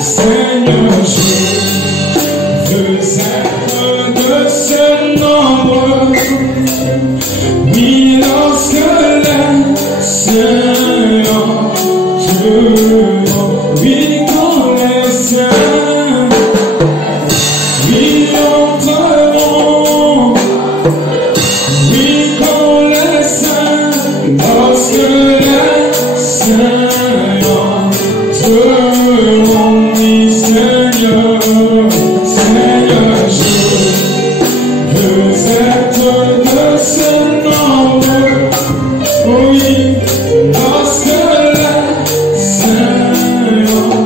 Seigneur, je veux être de ce nombre. Oui, lorsque les saints entreront, oui, quand les saints, oui, entreront, oui, quand les saints, lorsque les saints entreront. Seigneur, Seigneur, je veux être de ce nombre. Oui, lorsque les saints entreront.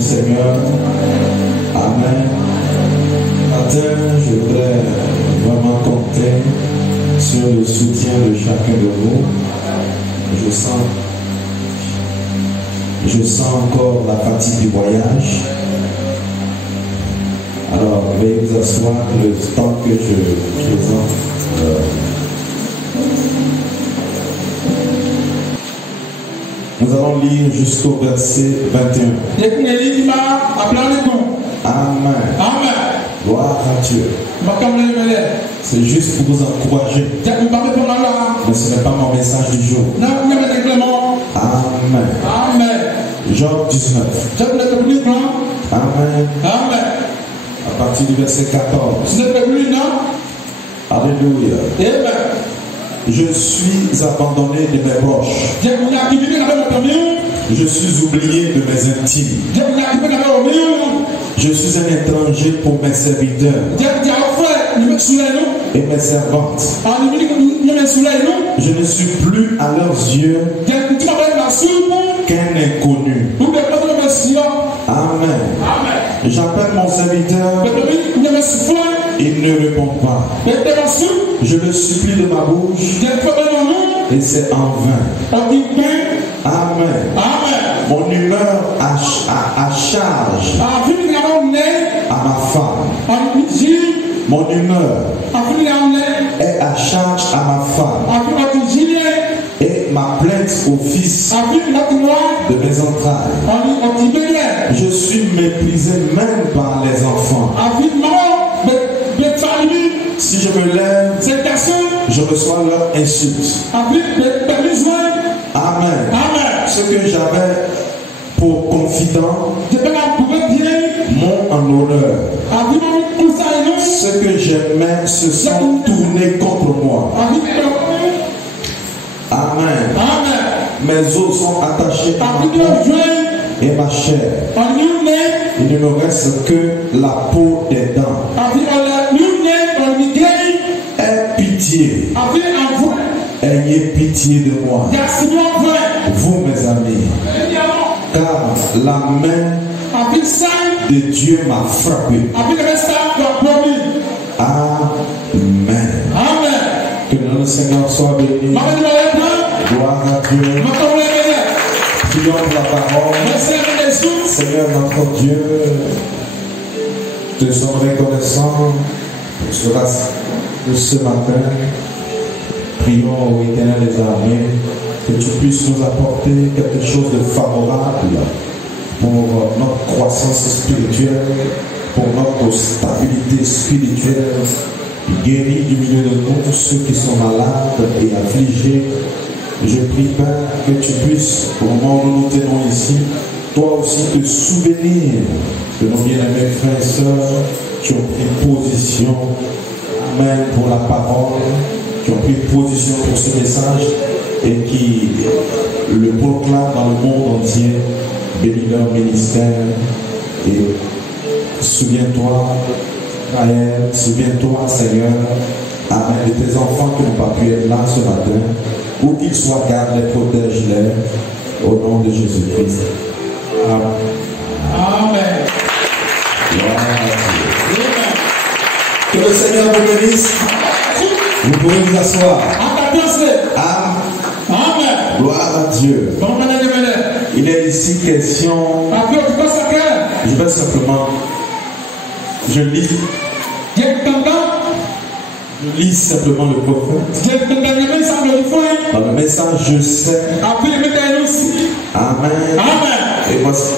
Seigneur, amen. Matin, je voudrais vraiment compter sur le soutien de chacun de vous. Je sens encore la fatigue du voyage. Alors, veuillez vous asseoir le temps que je présente. Nous allons lire jusqu'au verset 21. Amen. Amen. Gloire à Dieu. C'est juste pour vous encourager. Mais ce n'est pas mon message du jour. Amen. Amen. Job 19. Amen. Amen. À partir du verset 14. Alléluia. Amen. Je suis abandonné de mes proches. Je suis oublié de mes intimes. Je suis un étranger pour mes serviteurs et mes servantes. Je ne suis plus à leurs yeux qu'un inconnu. Amen. J'appelle mon serviteur, il ne répond pas. Je le supplie de ma bouche et c'est en vain. Amen. Mon humeur à charge à ma femme. Mon humeur est à charge à ma femme. Et ma plainte au fils de mes entrailles. Je suis méprisé même par les enfants. Si je me lève, je reçois leur insulte. Amen. Ce que j'avais pour confident m'ont en horreur. Ceux que j'aimais se sont tournés contre moi. Amen. Mes os sont attachés à ma peau et ma chair. Il ne me reste que la peau des dents. Aie pitié. Ayez pitié de moi. Vous, mes amis. Car la main de Dieu m'a frappé. Amen. Que notre Seigneur soit béni. Gloire à Dieu. Prions pour la parole. Seigneur notre Dieu, te sommes reconnaissants pour ce matin. Prions au Éternel des armées que tu puisses nous apporter quelque chose de favorable pour notre croissance spirituelle, pour notre stabilité spirituelle. Guéris du milieu de nous ceux qui sont malades et affligés. Je prie, Père, que tu puisses, au moment où nous nous tenons ici, toi aussi te souvenir de nos bien-aimés frères et sœurs qui ont pris position, Amen, pour la parole, qui ont pris position pour ce message et qui le proclament dans le monde entier. Bénis leur ministère et souviens-toi, Israël, souviens-toi, Seigneur, Amen, de tes enfants qui n'ont pas pu être là ce matin. Où qu'ils soient, garde-les, protège-les. Au nom de Jésus-Christ. Amen. Amen. Gloire à Dieu. Que le Seigneur vous bénisse. Vous pouvez vous asseoir. Amen. Gloire à Dieu. Il est ici question. Je vais simplement. Je lis simplement le prophète. Dans le message, je sais. Amen. Et voici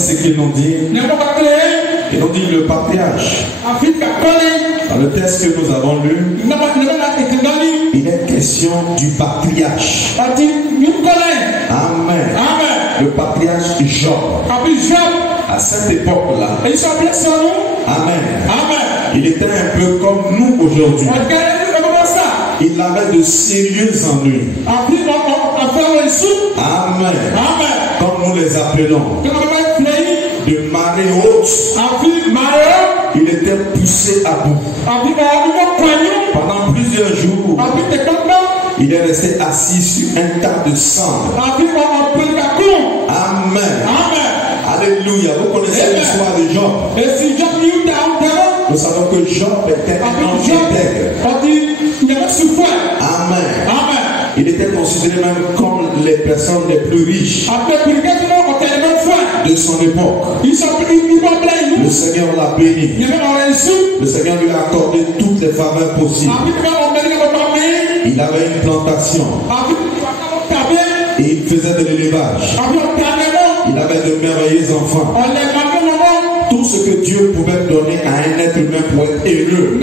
ce qu'ils nous dit. Ils nous dit le patriarche. Dans le texte que nous avons lu, il est question du patriarche. Amen. Le patriarche Job. À cette époque-là, amen. Il était un peu comme nous aujourd'hui. Il avait de sérieux ennuis. Amen. Comme nous les appelons. De marée haute. Il était poussé à bout. Pendant plusieurs jours, il est resté assis sur un tas de cendres. Amen. Alléluia. Vous connaissez l'histoire de Job. Nous savons que Job était un homme intègre. Amen. Il était considéré même comme les personnes les plus riches de son époque. Le Seigneur l'a béni. Le Seigneur lui a accordé toutes les faveurs possibles. Il avait une plantation. Et il faisait de l'élevage. Il avait de merveilleux enfants. Tout ce que Dieu pouvait donner à un être humain pour être heureux,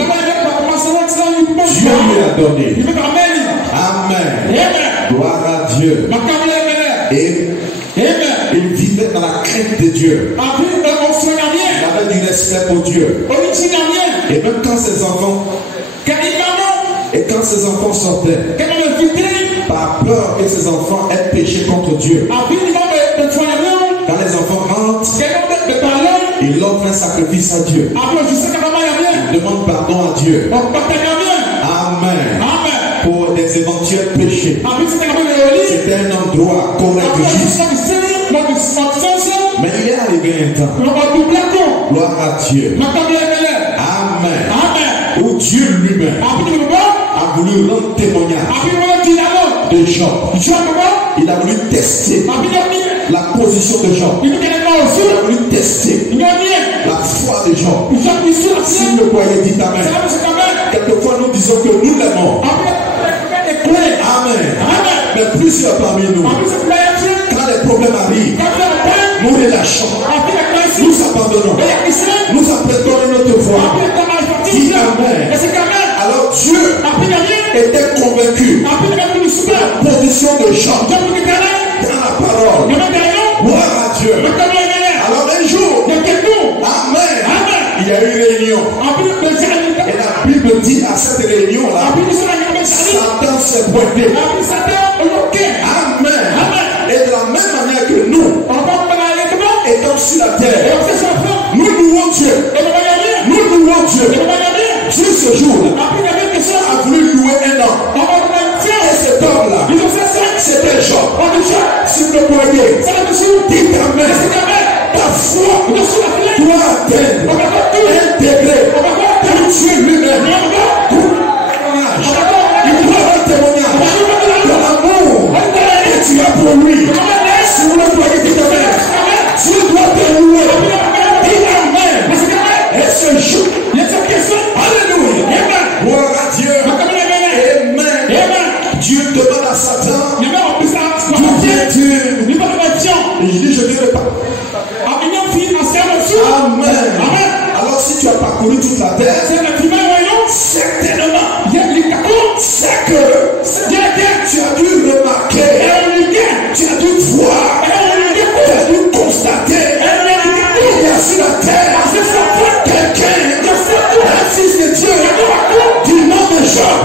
Dieu lui a donné. Amen. Gloire à Dieu. Et il vivait dans la crainte de Dieu. Il avait du respect pour Dieu. Et même quand ses enfants sortaient, par peur que ses enfants aient péché contre Dieu, quand les enfants rentrent, il offre un sacrifice à Dieu. Il demande pardon à Dieu. Amen. Pour des éventuels péchés. C'était un homme droit, correct, juste. Mais il est arrivé un temps. Gloire à Dieu. Amen. Où Dieu lui-même a voulu rendre témoignage de Job. Il a voulu tester la position de Job. Il a voulu tester la foi de Job. S'il le croyait, dit Amen. Quelquefois nous disons que nous l'aimons. Amen. Mais plusieurs parmi nous, quand les problèmes arrivent, nous relâchons, nous abandonnons, nous apprêtons notre voix. Dis Amen. Alors Dieu était convaincu de la position de Job dans la parole. Gloire à Dieu. Alors un jour, Amen, il y a eu une réunion. Et la Bible dit à cette réunion-là, Satan s'est pointé. Amen. Et de la même manière que nous, étant sur la terre, nous louons Dieu. Nous louons Dieu. Dieu ce jour-là a voulu louer un homme. Et cet homme-là, c'était Job. S'il le croyait, dit Amen. Ta foi doit atteindre un degré où Dieu lui-même, il doit rendre témoignage de l'amour que tu as pour lui. Si vous le croyez, dites Amen. Dieu doit te louer. Dis Amen. Et ce jour, alléluia. Gloire à Dieu. Amen. Dieu demande à Satan, d'où viens-tu? Et il dit, je viens de pas. Amen. Alors si tu as parcouru toute la terre, certainement, c'est que tu as dû remarquer, tu as dû voir, tu as dû constater qu'il y a sur la terre quelqu'un, un fils de Dieu, du nom de Job.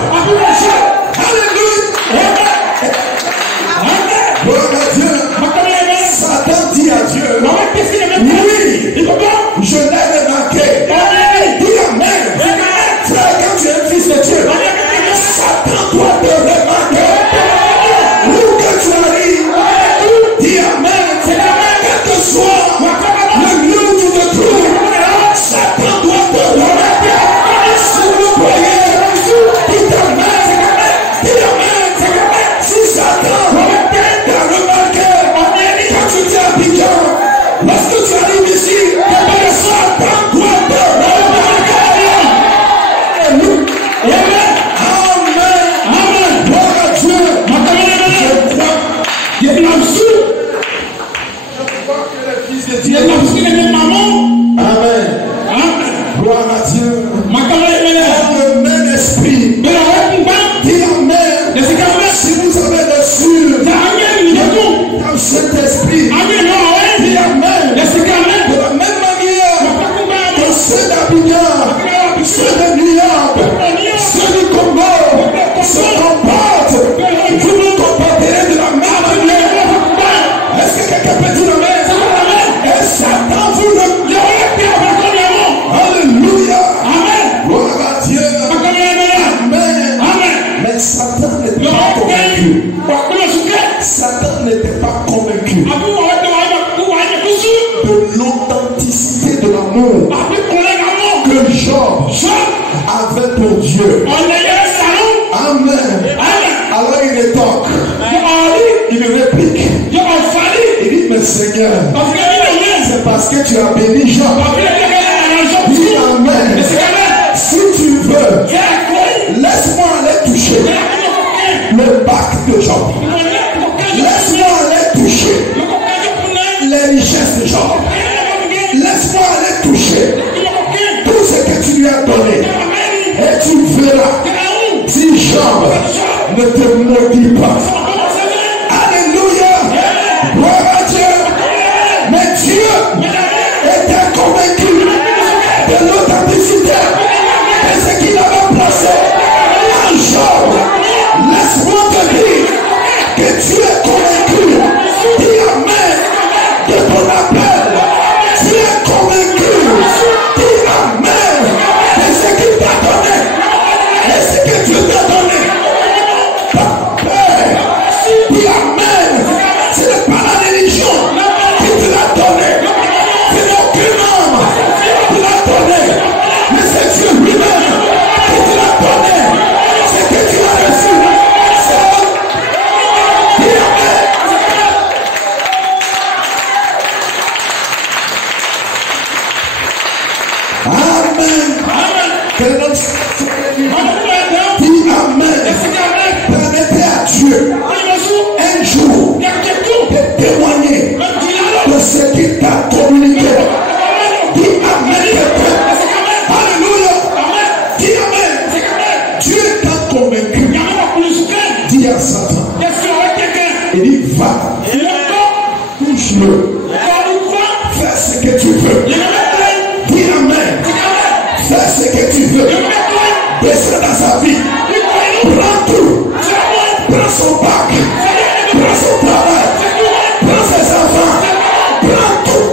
Alléluia. Gloire à Dieu. Satan dit à Dieu, oui, je l'ai remarqué. Dis Amen. Frère, quand tu es un fils de Dieu, Satan doit te remarquer. Amen. Gloire à Dieu. Le même esprit. Dis Amen. Si vous avez reçu dans cet esprit, dis Amen. De la même manière que ceux d'Abidjan, ceux de New York, ceux du Congo se comportent, vous vous comporterez de la même manière. Est-ce que quelqu'un peut dire Amen? Et Satan vous le... Alléluia. Gloire à Dieu. Amen. Mais Satan n'était pas convaincu. Satan n'était pas convaincu de l'authenticité de l'amour que Job avait pour Dieu. Amen. Alors il rétorque. Il réplique. Il dit, mais Seigneur, c'est parce que tu as béni Job. Dis Amen. Si tu veux, laisse-moi aller toucher le bac de Job. Laisse-moi aller toucher les richesses de Job. Laisse-moi aller toucher tout ce que tu lui as donné. Et tu verras si Job ne te maudit pas. Alléluia. Gloire à Dieu. Mais Dieu était convaincu de l'authenticité de ce qu'il avait placé en Job. Laisse-moi te dire que tu es convaincu. Dis Amen de ton appel. Tu es convaincu. Dis Amen de ce qu'il t'a donné. Et ce que Dieu t'a donné. Ta paix. Dis Amen. Ce n'est pas la religion qui te l'a donné. Ce n'est aucun homme qui l'a donné. Mais c'est Dieu lui-même qui te l'a donné. Ce que tu as reçu. Dis Amen. Amen. Que notre dis Amen. Permettez à Dieu un jour de témoigner de ce qu'il t'a communiqué. Dis Amen. Alléluia. Dis Amen. Dieu t'a convaincu. Dis à Satan. Il dit va. Touche-le. Fais ce que tu veux. Dis Amen. Fais ce que tu veux. Descends dans sa vie. Prends tout. Prends son bac. Prends son travail. Prends ses enfants. Prends tout.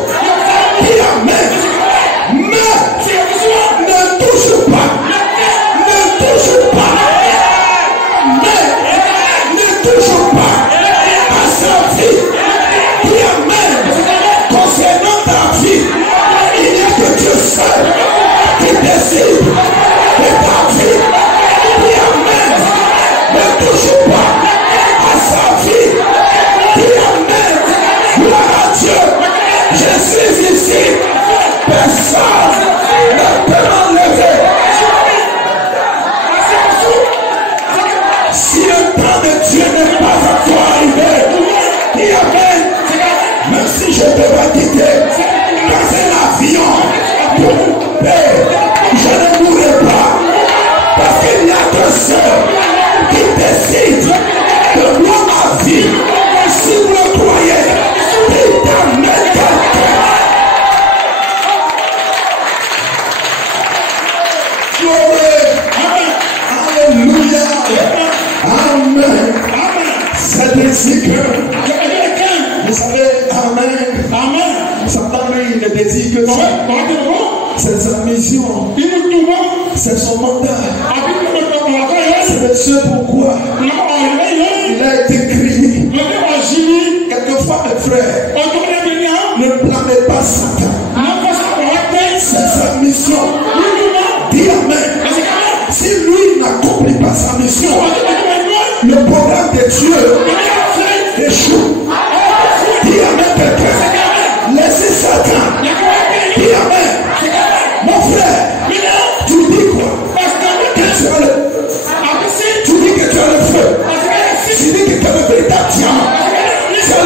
Dis Amen. Mais ne touche pas. Ne touche pas. Mais ne touche pas à sa vie. Dis Amen. Concernant ta vie, il n'y a que Dieu seul qui décide de ta vie. Dis Amen. Ne touche pas à sa vie. Dis Amen. Gloire à Dieu. Je suis ici. Personne ne peut m'enlever. Si le temps de Dieu n'est pas encore arrivé, dis Amen. Même si je devrais quitter dans un avion pour mourir, je ne mourrai pas. Parce qu'il n'y a que ceux qui décident de moi ma vie. Si vous le croyez, dites Amen quelqu'un. Alléluia. Amen. C'est ainsi que vous savez, Amen. Satan, il ne dit que c'est sa mission. C'est son mandat. C'est ce pourquoi il a été crié. Quelquefois, mes frères, ne blâmez pas Satan. C'est sa mission. Dis Amen. Si lui n'accomplit pas sa mission, le programme de Dieu échoue. Dis Amen quelqu'un. Laissez Satan. Dis Amen. Mon frère, tu dis quoi? Que tu as le... Tu dis que tu as le feu. Tu dis que tu as le véritable diamant. Tu as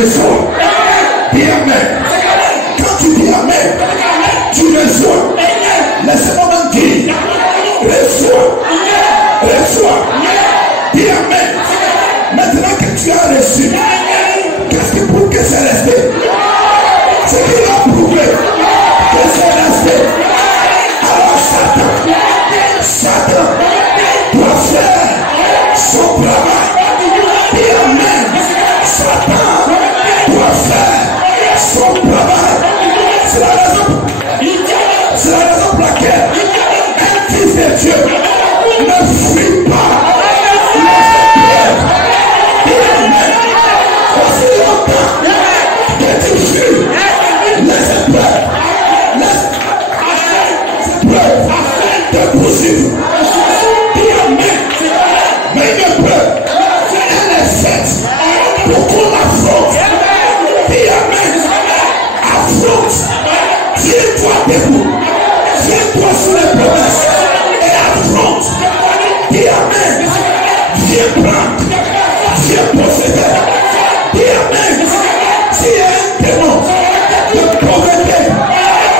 reçois. Dis Amen. Quand tu dis Amen, tu reçois. Laissez-moi même dire, reçois. Reçois. Dis Amen. Maintenant que tu as reçu, qu'est-ce qui prouve que c'est resté? C'est qu'il a prouvé que c'est resté. Alors Satan doit faire son travail. Dis Amen. Satan doit faire son travail. C'est la raison pour laquelle un fils de Dieu ne fuit pas les épreuves. Dis Amen. Aussi longtemps que tu fuis les épreuves, te poursuivre. Dis Amen. Mais une épreuve, elle est faite pour qu'on l'affronte. Dis Amen. Affronte. Tiens-toi debout. Tiens-toi sur les promesses et affronte. Dis Amen. Viens prendre. Viens posséder. Dis Amen. S'il y a un démon de pauvreté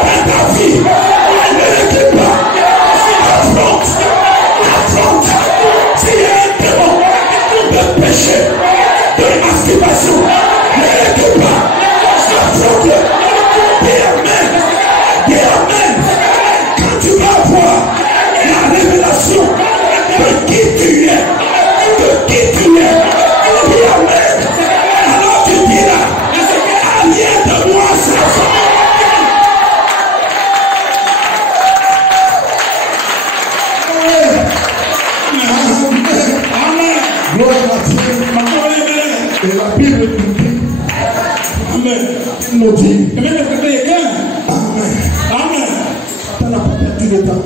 dans ta vie, ne l'écris pas. Affronte. Affronte. S'il y a un démon de péché, de masturbation, ne l'écris pas. Affronte. Dis Amen. Dis Amen. Quand tu vas voir la révélation de qui tu es, dis Amen. Alors tu diras, allié de moi, ça. Gloire à Dieu. Et la Bible nous dit, Amen. Il nous dit, Amen. Tu n'as pas perdu le temps.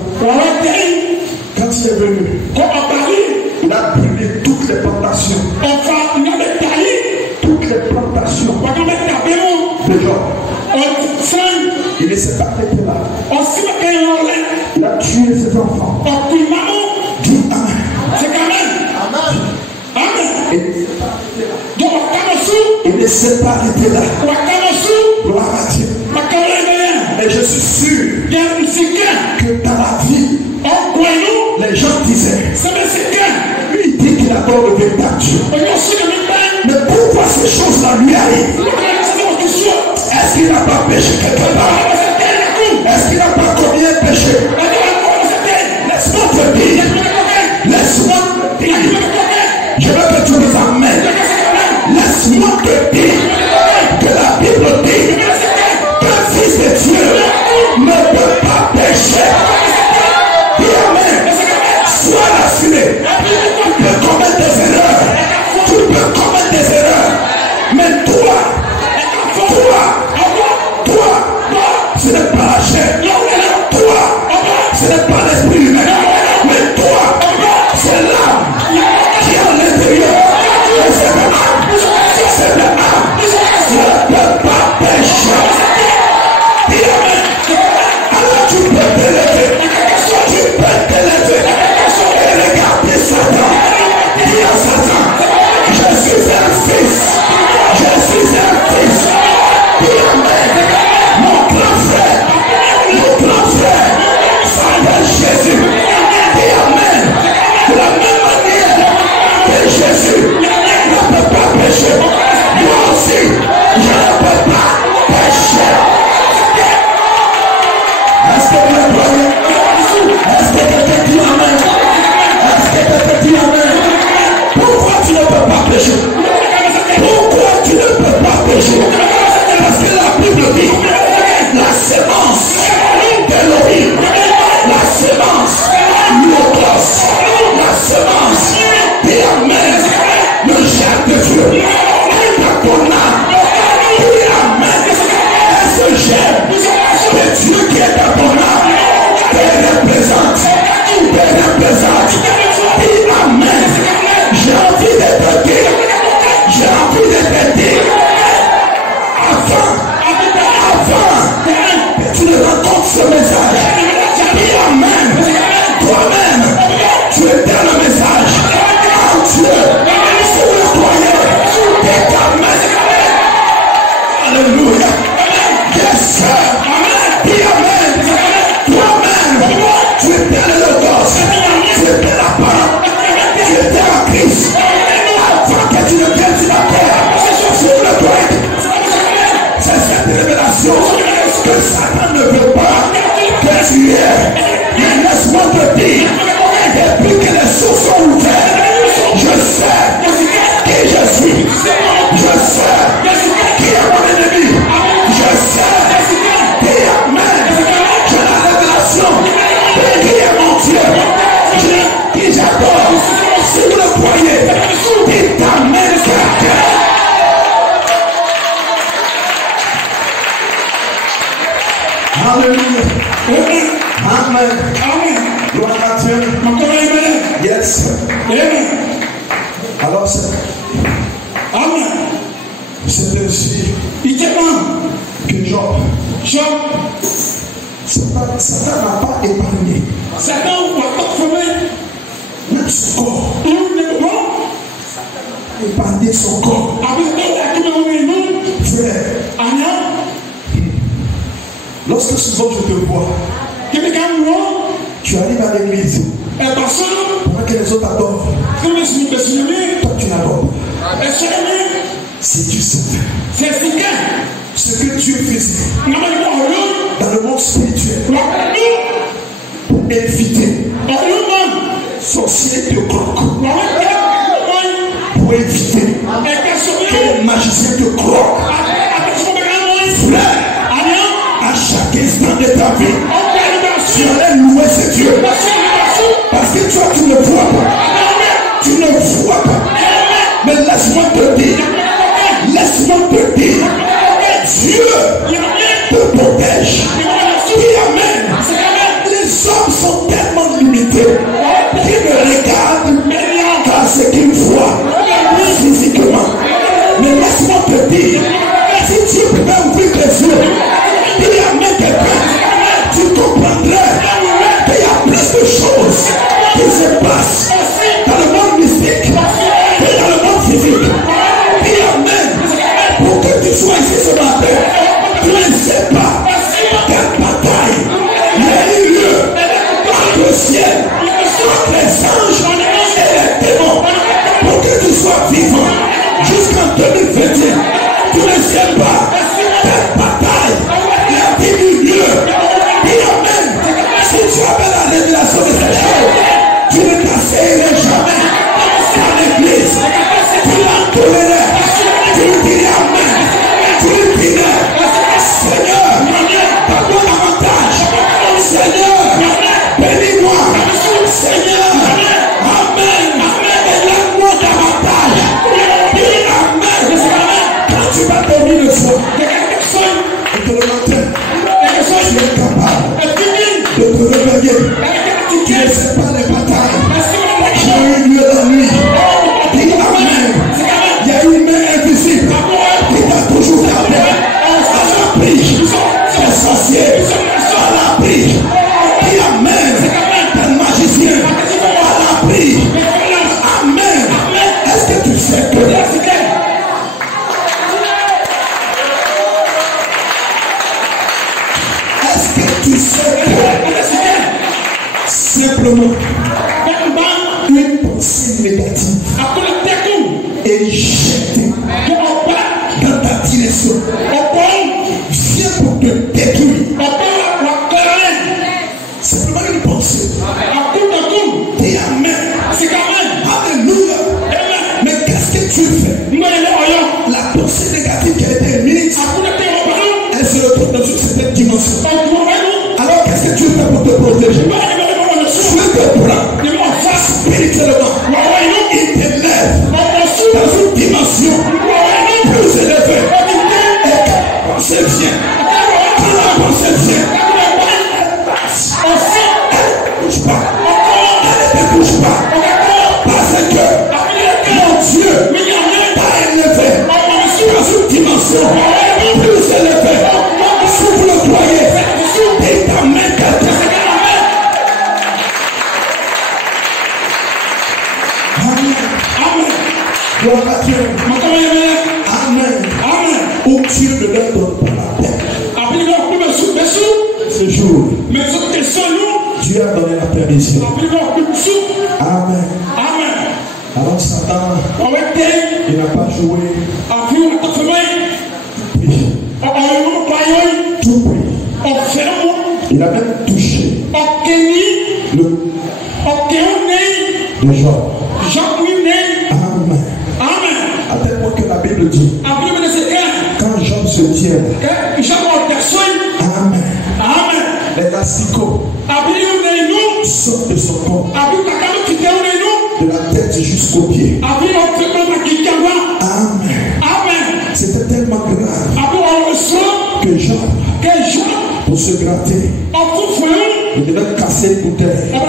Quand il est venu, il a brûlé toutes les plantations. Toutes les plantations de Job. Il ne s'est pas arrêté là. Il a tué ses enfants. Dis Amen. Il ne s'est pas arrêté là. Gloire à Dieu. Et je suis sûr que dans la vie, les gens disaient, lui il dit qu'il adore le véritable Dieu. Mais pourquoi ces choses-là lui arrivent? Est-ce qu'il n'a pas péché quelque part? Est-ce qu'il n'a pas commis un péché? Laisse-moi te dire. Laisse-moi te dire. Je veux que tu nous amènes. Laisse-moi te dire que la Bible dit qu'un fils de Dieu ne peut pas pécher. Dis Amen. Sois rassuré. Tu peux commettre des erreurs. Tu peux commettre des erreurs. Mais toi, ce n'est pas la chair. Toi, ce n'est pas l'esprit humain. Mais toi, c'est l'âme qui est à l'intérieur. Et c'est l'âme. Ne peut pas pécher. Dis Amen. Alors tu peux t'élever. Et regarder Satan. Dis à Satan, je suis un fils. Dis Amen. Mon grand frère s'appelle Jésus. Dis Amen. De la même manière que Jésus ne peut pas pécher, moi aussi, je ne peux pas pécher. Est-ce que vous le croyez? Est-ce que quelqu'un dit Amen? Est-ce que quelqu'un dit Amen? Pourquoi tu ne peux pas pécher? Pourquoi tu ne peux pas pécher? Parce que la Bible dit la sémence d'Elohim, la sémence Logos, la sémence des Amen, le germe de Dieu, dans ton âme. Dis Amen. Et ce germe de Dieu qui est dans ton âme te représente. Dis Amen. J'ai envie d'être dire. Avant que tu ne rencontres ce message, dis Amen. Toi-même, tu étais le message en Dieu. Sur le croyant, dis Amen. sais. Dis Amen. Toi-même, tu es plein de l'Holocauste. Tu es plein de la parole. Tu étais en Christ. Avant que tu ne viennes sur la terre, sur le toit. C'est cette révélation que Satan ne veut pas que tu aies. Mais laisse-moi te dire, depuis que les sources sont ouvertes, je sais qui je suis. Je sais qui est mon ennemi. Je sais qui est Amen. J'ai la révélation de qui est mon Dieu. Qui j'adore. Si vous le croyez, dites Amen. Alléluia. Amen. Gloire à Dieu. Yes. Alors c'est ainsi que Job, Satan n'a pas épargné. Même son corps. Épargné son corps. Frère, lorsque souvent je te vois, tu arrives à l'église, pendant que les autres adorent, toi tu n'adores pas. Si tu savais ce que Dieu faisait dans le monde spirituel pour éviter sorciers de croque, pour éviter que les magiciens te croquent, frère, à chaque instant de ta vie, tu allais louer ce Dieu. Parce que toi, tu ne vois pas. Tu ne vois pas. Mais laisse-moi te dire. Dieu te protège. Dis Amen. Les hommes sont tellement limités qu'ils ne regardent qu'à ce qu'ils voient physiquement. Mais laisse-moi te dire, si Dieu pouvait ouvrir tes yeux, dis Amen quelqu'un, tu comprendrais qu'il y a plus de choses qui se passent dans le monde mystique que dans le monde physique. Dis Amen. Pour que tu sois ici ce matin, tu ne sais pas quelle bataille il y a eu lieu entre le ciel, entre les anges et les démons. Pour que tu sois vivant jusqu'en 2021, tu ne sais pas quelle bataille il y a eu lieu. Dis Amen. Si tu avais la révélation de cette chose, tu ne t'asseyerais jamais dans l'église. Tu l'entourerais. Tu lui dirais Amen. Tu lui dirais Seigneur, donne-moi davantage. Seigneur, bénis-moi. Seigneur, Amen. Aide-moi davantage. Dis Amen. Quand tu vas dormir le soir, et que le matin, tu es capable de te réveiller. Tu ne sais pas les batailles qui ont eu lieu la nuit. Dis Amen. Il y a une main invisible qui t'a toujours gardé à l'abri des sorciers, à l'abri. Dis Amen. Des magiciens, à l'abri. Amen. Est-ce que tu sais que simplement une pensée négative est jetée dans ta direction vient pour te détruire. Simplement une pensée. Dis Amen. Alléluia. Mais qu'est-ce que tu fais? La pensée négative qui a été mise, elle se retrouve dans une certaine dimension. Alors qu'est-ce que tu fais pour te protéger? Dieu te prend spirituellement, il t'élève dans une dimension plus élevée. Et quand la pensée vient, elle ne bouge pas. Elle ne bouge pas. Parce que mon Dieu t'a élevé dans une dimension plus élevée. Si vous le croyez, dites Amen quelqu'un. Gloire à Dieu. Amen. Où Dieu ne leur donne pas la peine. séjour, Dieu a donné la permission. Amen. Alors Satan, il n'a pas joué. Tout pris. Il a même touché le genre. Amen. À tel point que la Bible dit, quand Job se tient, Amen. Les asticots sortent de son corps, de la tête jusqu'aux pieds. Amen. C'était tellement grave que Job, pour se gratter, il devait casser une bouteille. Amen.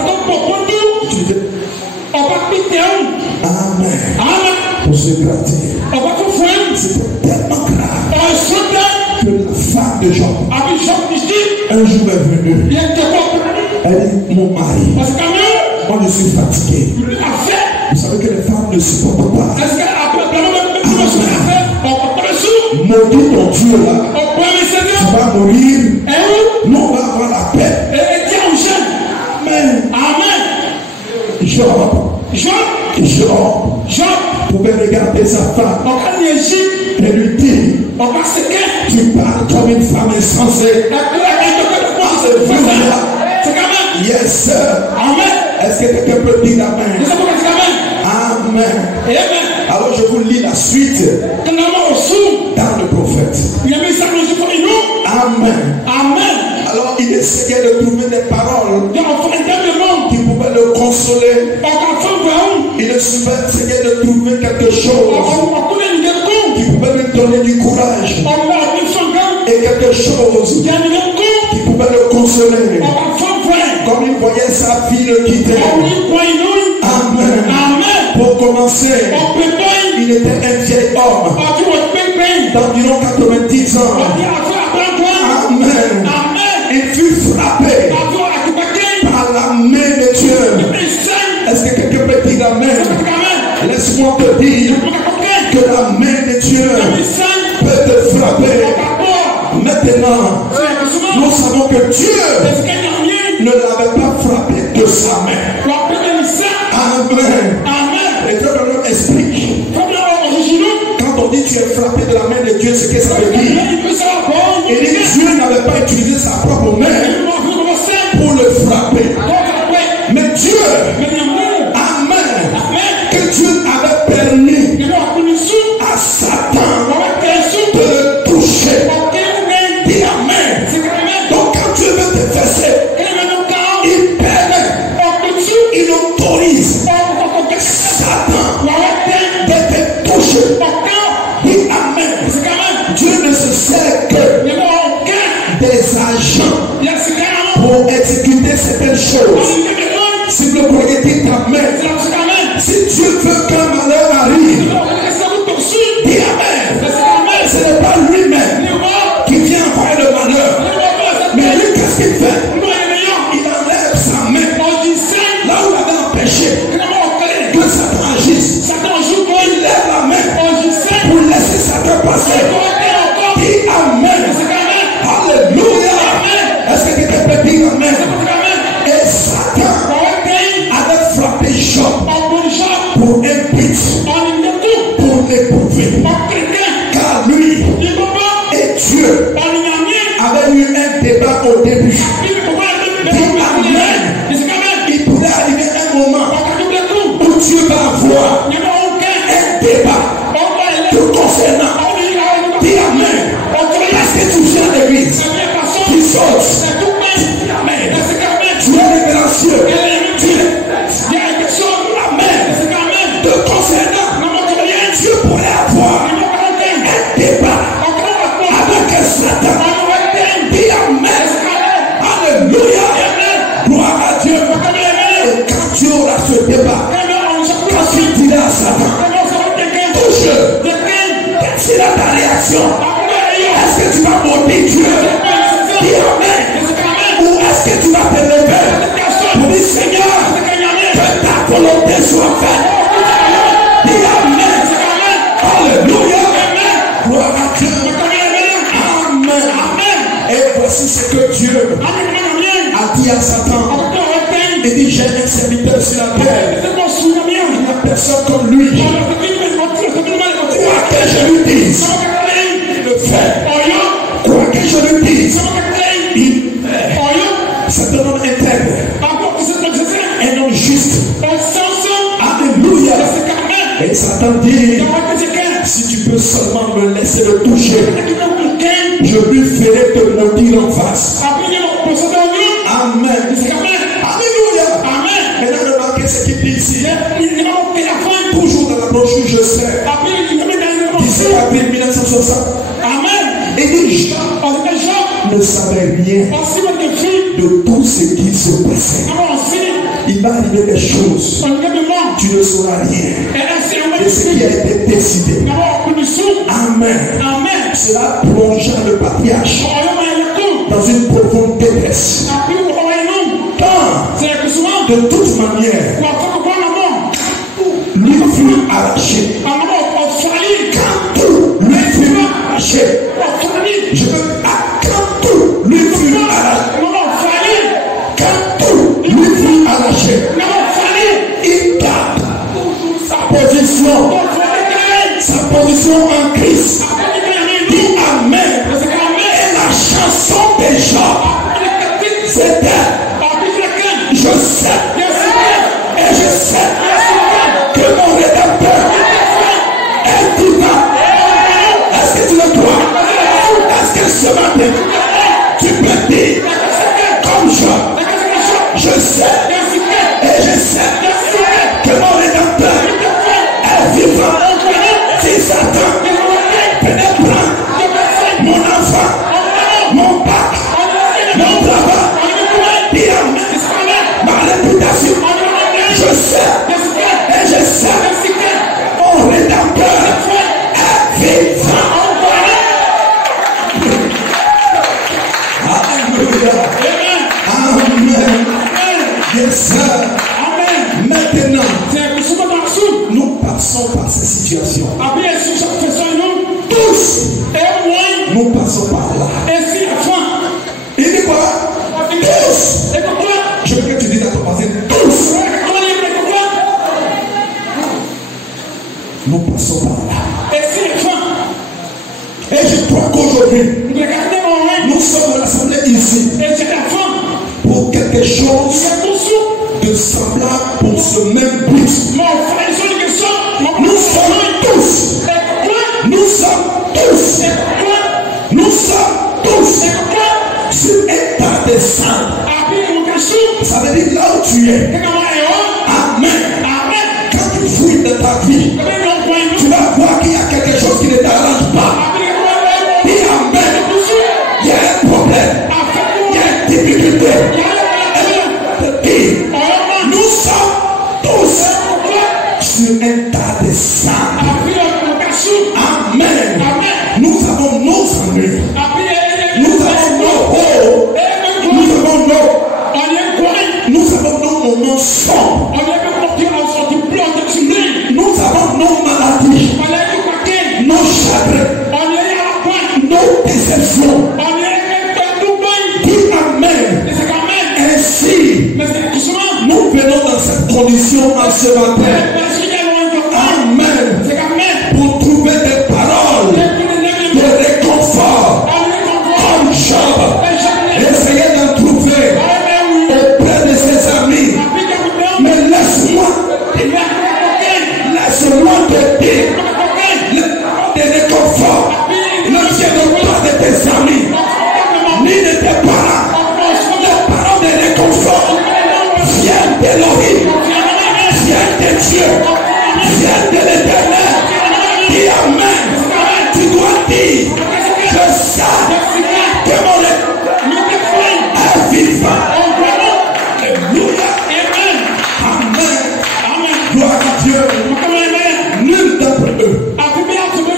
Pour se gratter. C'était tellement grave que la femme de Job, un jour est venue. Elle dit, mon mari, moi je suis fatigué. Vous savez que les femmes ne supportent pas. Maudit ton Dieu là. Tu vas mourir. Nous on va avoir la paix. Amen. Job pouvait regarder sa femme et lui dire, tu parles comme une femme insensée. Yes, sir. Est-ce que quelqu'un peut dire amen? Amen. Alors je vous lis la suite dans le prophète. Amen. Alors il essayait de trouver des paroles qui pouvaient le consoler. Il essayait de trouver quelque chose qui pouvait lui donner du courage et quelque chose qui pouvait le consoler. Comme il voyait sa fille le quitter. Amen. Pour commencer, il était un vieil homme d'environ 90 ans. Amen. Il fut frappé par la main de Dieu. Est-ce que quelqu'un peut dire amen? Laisse-moi te dire que la main de Dieu peut te frapper. Maintenant, nous savons que Dieu ne l'avait pas frappé de sa main. Amen. Et Dieu nous explique. Quand on dit tu es frappé de la main de Dieu, c'est ce que ça veut dire. Et Dieu n'avait pas utilisé sa propre main pour le frapper. Mais Dieu, amen, que Dieu avait permis à Satan de le toucher. Dis amen. Donc quand Dieu veut te fesser, il permet, il autorise Satan de te toucher. Dis amen. Dieu ne se sert que des agents pour exécuter certaines choses. Si vous pourriez dire amen. Si Dieu veut qu'un malheur arrive, dis amen. Ce n'est pas lui-même qui vient envoyer le malheur. Mais lui, qu'est-ce qu'il fait? Il enlève sa main là où il avait empêché que Satan agisse. Il lève la main pour laisser Satan passer. Dis amen. Alléluia. Est-ce que quelqu'un peut dire amen? Et Satan avait frappé Job pour un but, pour l'éprouver. Car lui et Dieu avaient eu un débat au début. Dis amen. Il pourrait arriver un moment où Dieu va avoir un débat te concernant. Dis amen. Parce que tu viens à l'église, tu sautes. Amen. Tu es révérencieux. Amen. Te concernant, Dieu pourrait avoir un débat avec Satan. Dis amen. Alléluia. Gloire à Dieu. Et quand Dieu aura ce débat, quand tu diras à Satan, touche, quelle sera ta réaction? Est-ce que tu vas maudire Dieu? Dis amen. Ou est-ce que tu vas te lever pour dire Seigneur, que ta volonté soit faite? Dis amen. Alléluia. Gloire à Dieu. Amen. Et voici ce que Dieu à Satan, il dit j'ai un serviteur sur la terre, il n'y a personne comme lui. Quoi que je lui dise, il le fait. Quoi que je lui dise, il fait. C'est un homme intègre, un homme juste. Alléluia. Et Satan dit, si tu peux seulement me laisser le toucher, je lui ferai te maudire en face. Amen. Alléluia. Maintenant, remarquez ce qu'il dit ici. Toujours dans la brochure, je sais. 17 avril 1960. Amen. Et dit, Jean ne savait rien de tout ce qui se passait. Il va arriver des choses. Tu ne sauras rien de ce qui a été décidé. Amen. Cela plongea le patriarche dans une profonde détresse. Quand, de toute manière, lui fut arraché. Quand tout lui fut arraché, je veux quand tout lui fut arraché, quand tout lui fut arraché, il garde sa position en Christ. Dis Amen. Et la chanson des gens, c'était je sais et je sais que mon rédempteur est vivant. Est-ce que tu le crois? Est-ce que ce matin tu peux dire comme je sais et je sais que mon rédempteur est vivant? Si Satan venait prendre mon enfant, mon bac, mon travail, dis Amen. Ma réputation, je sais et je sais mon rédempteur est vivant. Alléluia. Amen. Yes, sir. Maintenant, nous passons par ces situations. Tous, nous passons par là. Il dit quoi? Tous. Je veux que tu dises à ton voisin, tous. Nous passons par là. Et je crois qu'aujourd'hui, nous sommes rassemblés ici pour quelque chose de semblable pour ce même but. Nous sommes tous. Sur un tas de sang. Ça veut dire là où tu es. Amen. Quand tu fouilles de ta vie, tu vas voir qu'il y a quelque chose qui ne t'arrange pas. Dis Amen. Il y a un problème. Il y a une difficulté. Nous sommes tous sur un tas de sang. Amen. Nous avons nos ennuis. Nous avons nos hauts. Nous avons nos moments sombres. Nous avons nos maladies, nos chagrins, nos déceptions. Dis Amen. Ainsi, nous venons dans cette condition en ce matin. Amen. Pour trouver des paroles de réconfort. Comme Job, essayez d'en trouver auprès de ses amis. Mais laisse-moi te dire des réconforts. Ne viennent pas de tes amis, ni de tes parents. Les paroles de réconfort viennent d'Élohim, viennent de Dieu, viennent de l'Éternel. Dis Amen. Tu dois dire, je sais que mon est vivant. Alléluia. Amen. Gloire à Dieu. Nul d'entre eux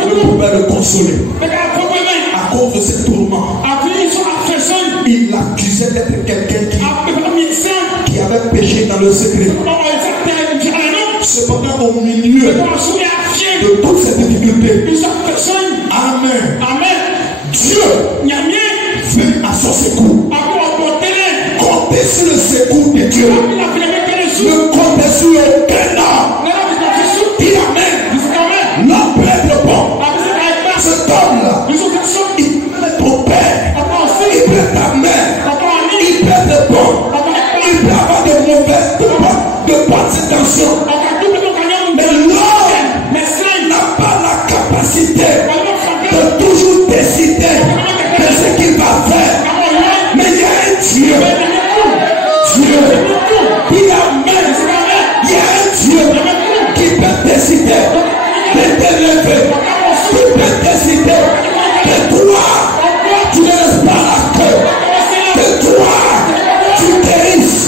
ne pouvait le consoler. À cause de ces tourments, il l'accusait d'être quelqu'un qui avait péché dans le secret. Cependant, au milieu de toutes ces difficultés, Amen. Dieu veut à son secours. Comptez sur Dieu. Ne comptez sur aucun homme. Dis amen. L'homme peut être bon. Cet homme-là, il peut être ton père. Il peut être ta mère. Il peut être bon. Il peut avoir de mauvaises, de bonnes intentions. Mais l'homme n'a pas la capacité de toujours décider de ce qu'il va faire. Mais il y a un Dieu. Dieu. Il amen. Il y a un Dieu qui peut décider de t'élever. Qui peut décider que toi, tu ne restes pas la queue. Que toi, tu guérisses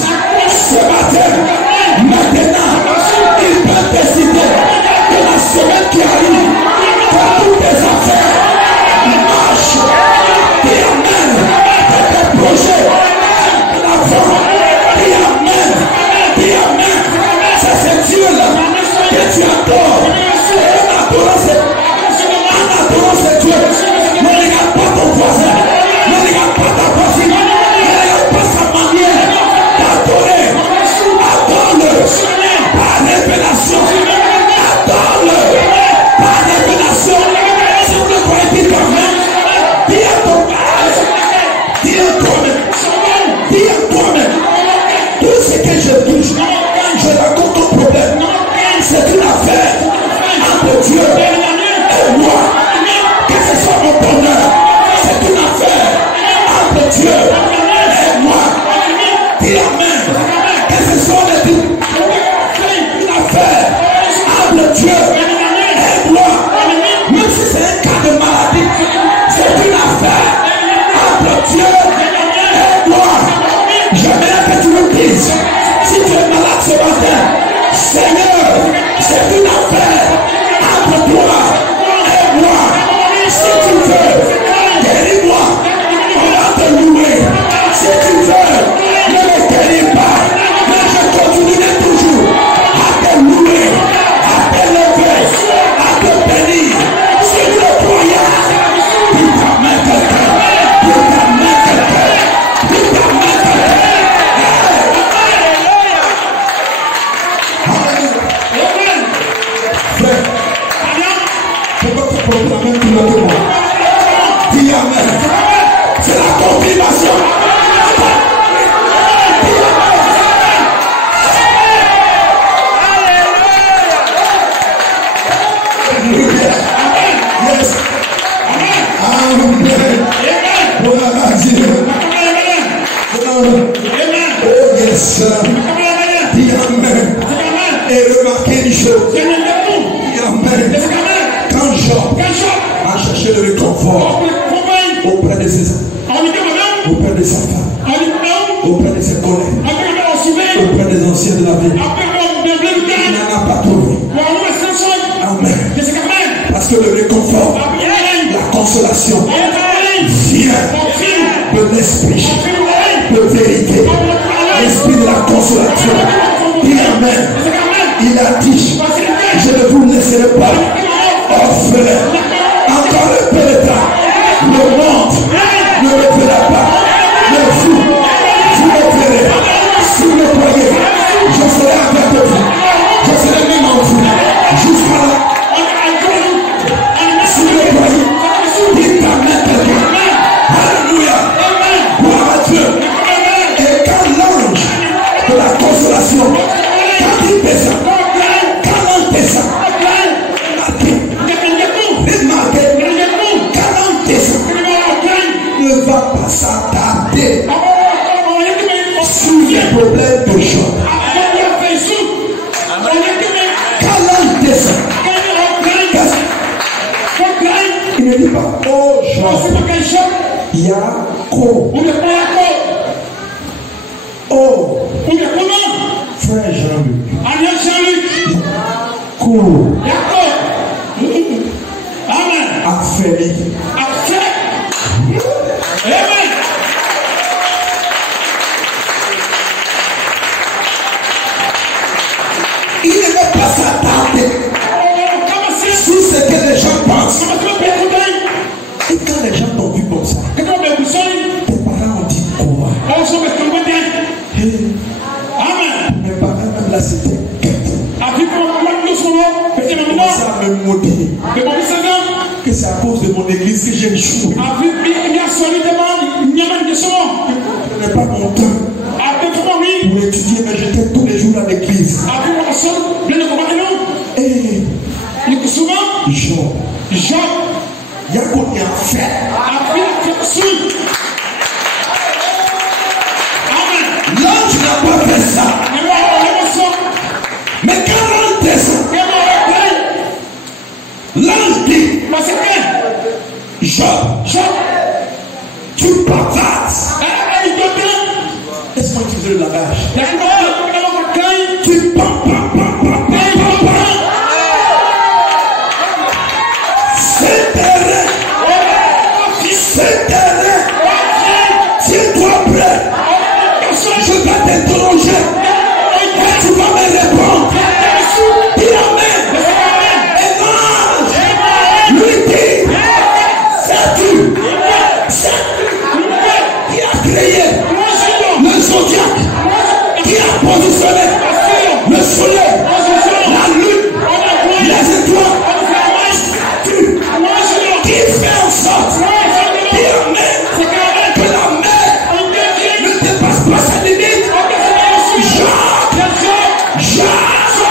ce matin. Maintenant, il peut décider que la semaine qui arrive, que toutes tes affaires marchent. Dis amen. Que tes projets l'avant. Dis amen. Dis amen. C'est ce Dieu-là que tu adores. Et en adorant ce Dieu, ne regarde pas ton voisin. Ne regarde pas ta voisine. Ne regarde pas sa manière d'adorer. Adore-le par révélation. Adore-le par révélation. Si vous ne croyez pas quand même, dis à ton père. Dis à toi-même. Dis à toi-même. Tout ce que je touche, je raconte ton problème. C'est une affaire entre Dieu et moi. Que ce soit mon bonheur, c'est une affaire entre Dieu et moi. Dis amen. Que ce soit une affaire entre Dieu et moi. Même si c'est un cas de maladie, c'est une affaire entre Dieu et moi. J'aimerais que tu me dises, si tu es malade ce matin, Seigneur, c'est une affaire entre toi et moi. Si tu veux, guéris-moi. On va te louer. Si tu veux, ne me guéris pas. Mais je continuerai toujours à te louer, à t'élever, à te bénir. Si tu le croyais, dis ta main quelqu'un. Dis ta main quelqu'un. Dis ta main quelqu'un. Frère, c'est votre problème qui le demande. Dis amen. C'est la confirmation. Yes. Amen. Voilà Dieu. Oh yes. Dis amen. Et remarquez une chose. Dis amen. Quand Job a cherché le réconfort auprès de ses enfants, auprès de sa femme, auprès de ses collègues, auprès des anciens de la vie, il n'en a pas trouvé. Amen. Parce que le réconfort, la consolation vient de l'esprit de vérité, l'esprit de la consolation. Dis amen. Il a dit, je ne vous laisserai pas orphelin. Encore un peu de temps, le monde ne me verra pas, mais vous me verrez. Si vous me croyez, je serai avec vous, je serai même en vous, jusqu'à là. Si vous me croyez, dites amen quelqu'un. Alléluia. Gloire à Dieu. Et quand l'ange de la consolation, quand il descend, ne va pas s'attarder sur les problèmes de Job. Quand l'ange descend, il ne dit pas oh Job, il y a quoi? Oh frère Jean-Luc, cours affaibli. Amen. Il ne va pas s'attarder sur ce que les gens pensent. Et quand les gens t'ont vu comme ça, tes parents ont dit quoi? que c'est à cause de mon église que j'ai échoué. Je n'ai pas mon temps pour étudier, mais j'étais tous les jours à l'église. Et Jean, il y a qu'on y a fait. L'ange n'a pas fait ça. Mais quand l'ange descend, l'ange dit, Job, tu bavardes. Laisse-moi utiliser le langage. Tu pam. C'est terrain. Tiens-toi prêt. Je vais t'interroger. Tu vas me répondre. Dis amen. Et l'ange lui dit, sais-tu qui a créé le zodiaque, qui a positionné le soleil, la lune, les étoiles, qui fait en sorte, dis amen, que la mer ne dépasse pas sa limite. Jacques,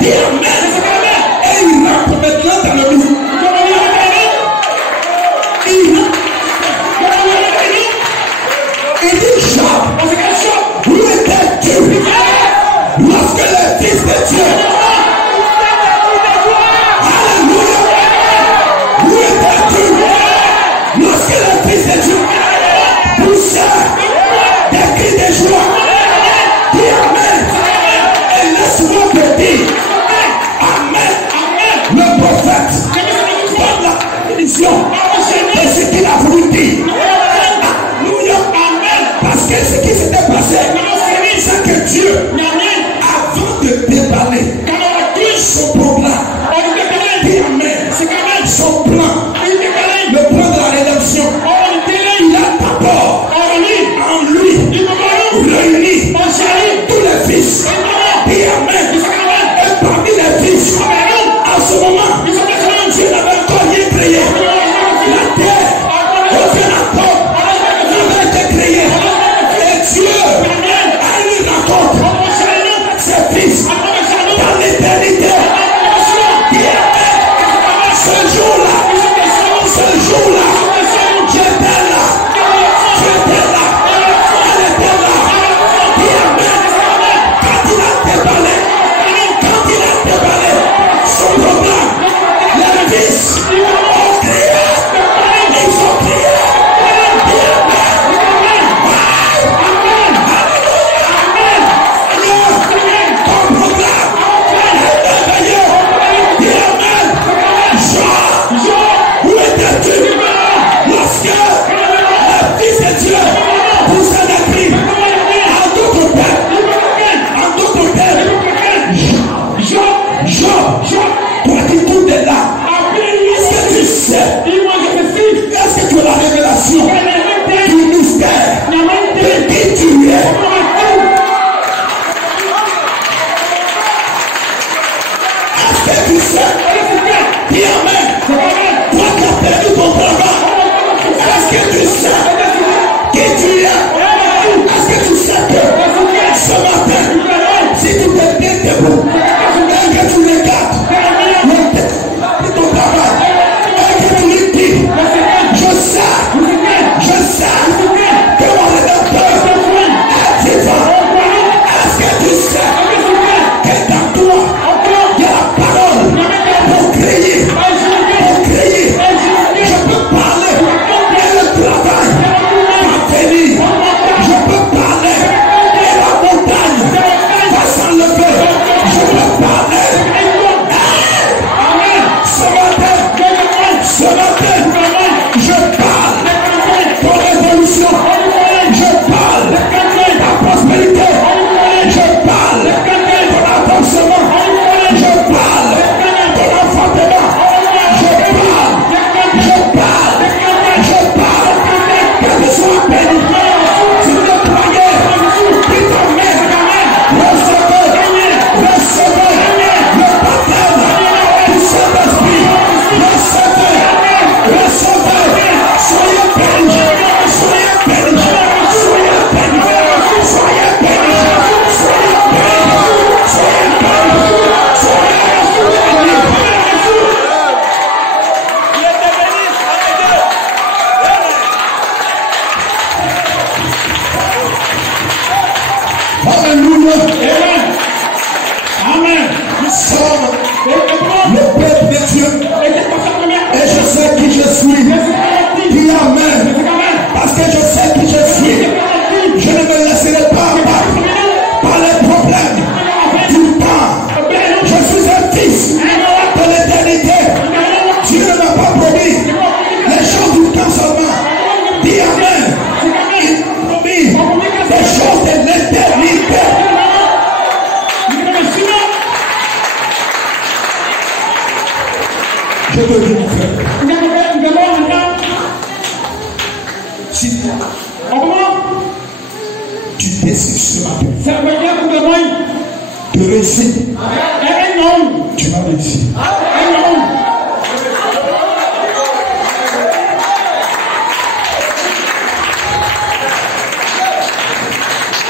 dis amen. Et il rentre maintenant dans le loup. Il dit Jacques, où étais-tu lorsque le Fils de Dieu, alléluia, où étais-tu lorsque le Fils de Dieu poussait des cris de joie? Dis amen. Et laisse-moi te dire, amen. Le prophète donne la définition de ce qu'il a voulu dire. Alléluia. Parce que ce qui s'était passé, c'est que Dieu, avant de déballer son programme, dit amen, son plan, le plan de la rédemption, il a d'abord en lui réuni tous les fils. Dit amen. Et parmi les fils, en ce moment, Dieu n'avait encore rien créé. La terre, aucun atome n'avait été créé. Et Dieu a eu raconte ses fils dans l'éternité. Dit amen. Ce jour-là, j'étais là. Elle était là. Dit amen. Quand il a déballé son programme, les fils ont créé Alléluia. Amen. Nous sommes le peuple de Dieu. Et je sais qui je suis. Dis Amen. Parce que je sais qui je suis. Je ne me laisserai pas abattre par les problèmes du temps. Je suis un fils de l'éternité. Dieu ne m'a pas promis les choses du temps seulement. Dis Amen. Il m'a promis les choses de l'éternité. Je te dis mon frère. Si tu décides ce matin de réussir, tu vas réussir.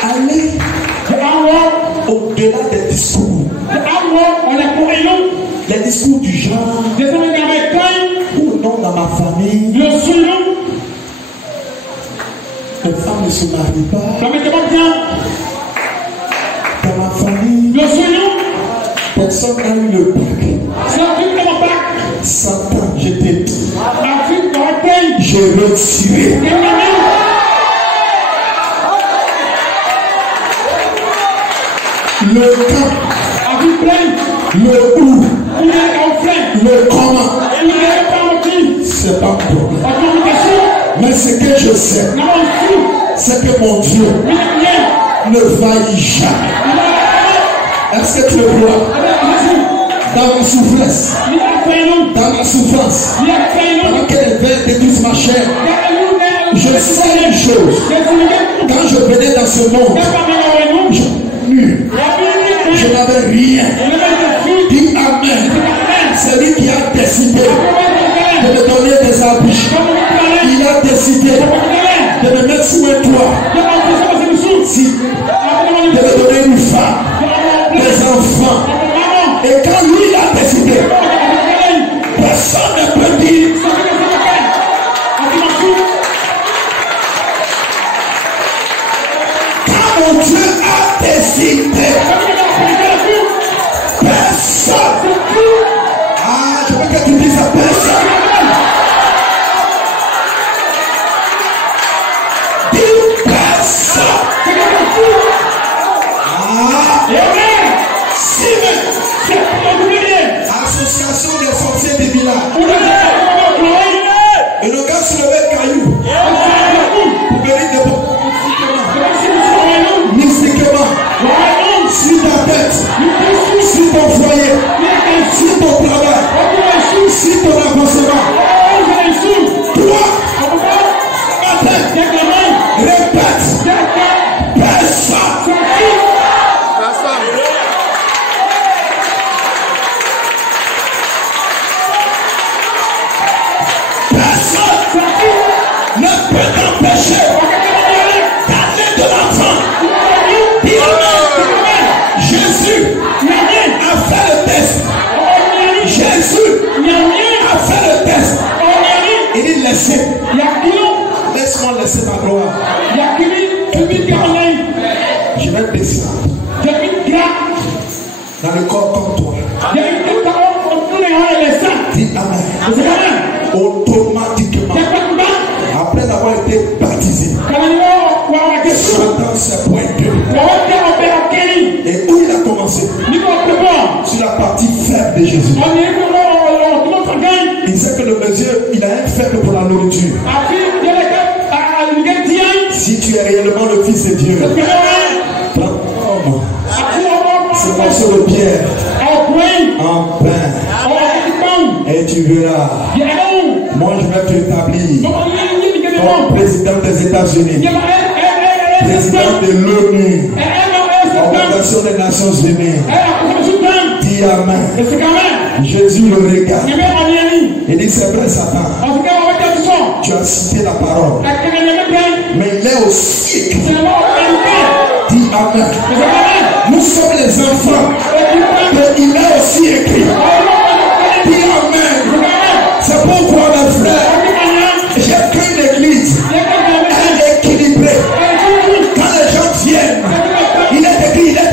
Allez au-delà des discours. Les discours du genre, ou non dans ma famille, les femmes ne se marient pas. Dans ma famille, personne n'a eu le bac. Satan, je t'ai dit, j'ai retiré. Le quand, le où, le comment, c'est pas bon. Mais ce que je sais, c'est que mon Dieu ne faillit jamais. Est-ce que tu le vois? Dans ma souffrance, pendant que les vers détruisent ma chair, je sais une chose. Quand je venais dans ce monde, je n'avais rien. Dis Amen. C'est lui qui a décidé de me donner des habits. Il a décidé de me mettre sous un toit. De me donner une femme, des enfants. Et quand lui il a décidé, personne ne peut dire. Quand mon Dieu a décidé, personne. Ah, je veux que tu dises à personne. Dis personne. Ah, association des sorciers des villages. Et le gars se levait caillou pour venir de bon mystiquement sur ta tête, sur ton foyer, sur ton travail, sur ton avancement. Toi, répète, personne. Ne peut t'empêcher d'aller de l'enfant. Dis Amen. Jésus a fait le test. Jésus a fait le test. Il dit laissez. Laisse-moi laisser ma gloire. Je vais descendre dans le corps comme toi. Dis Amen. Automatiquement, après avoir été baptisé, Satan s'est pointé. Et où il a commencé? Sur la partie faible de Jésus. Il sait que le monsieur, il a un faible pour la nourriture. Si tu es réellement le Fils de Dieu, prends ce morceau de pierre en pain et tu verras. Moi je vais t'établir comme président des États-Unis, président de l'ONU, Organisation des Nations Unies. Dis Amen. Jésus le regarde. Il dit c'est vrai Satan, tu as cité la parole, mais il est aussi écrit. Dis Amen. Nous sommes les enfants, mais il est aussi écrit. Dis Amen. C'est pourquoi mes frères, j'ai pris l'église, elle est équilibrée. Quand les gens viennent, il est écrit, il est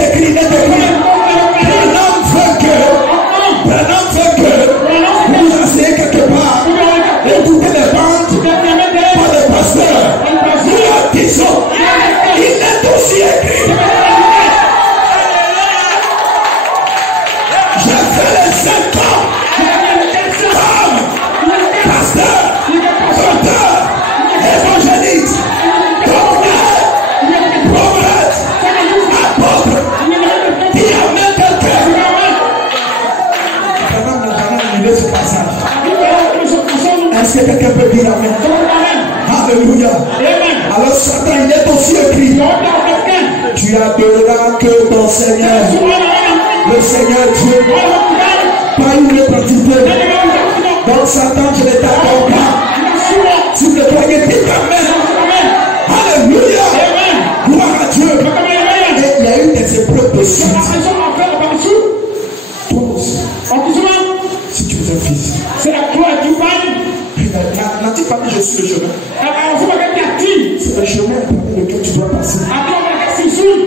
Est-ce que quelqu'un peut dire amen? Alléluia. Alors Satan, il est aussi écrit. Tu adoreras que ton Seigneur. Le Seigneur Dieu. Pas une autre entité. Donc Satan, je ne t'accorde pas. S'il te plaît, dis amen. Alléluia. Gloire à Dieu. Et il y a eu des épreuves de suite. Toi aussi. Si tu es un fils. N'a-t-il pas dit je suis le chemin? C'est le chemin par lequel tu dois passer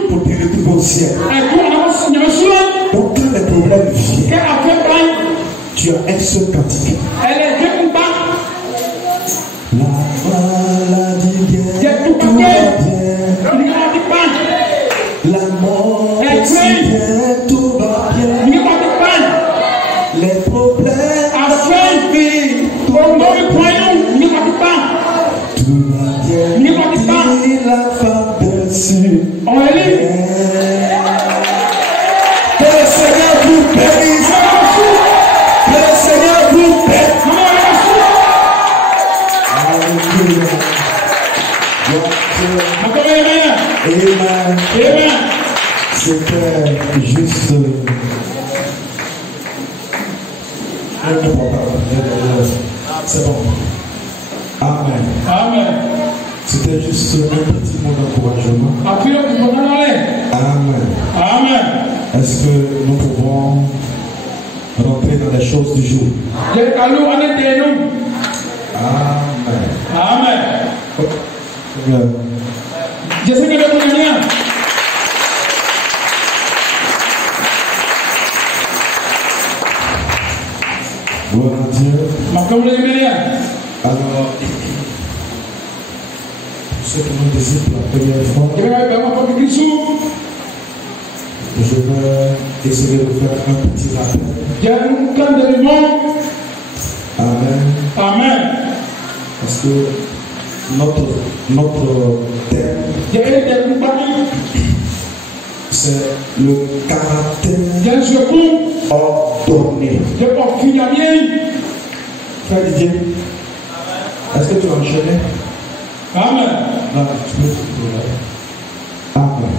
pour te retrouver au ciel. Donc quand les problèmes viennent, tu as un seul cantique. La maladie vient, tout va bien. La mort vient, tout va bien. Les problèmes arrivent, tout va bien. Dit la femme dessus. Que le Seigneur vous bénisse. Que le Seigneur vous bénisse. Alléluia. Amen. C'était juste c'est bon. Amen. C'était juste un petit mot d'encouragement. Amen. Est-ce que nous pouvons rentrer dans les choses du jour? Amen. Gloire à Dieu. Alors, ceux qui nous visitent la première fois, je vais essayer de faire un petit rappel. Amen. Parce que notre thème, c'est le caractère ordonné. Frère Didier, est-ce que tu as enchaîné? Amen. Non, tu peux. Amen.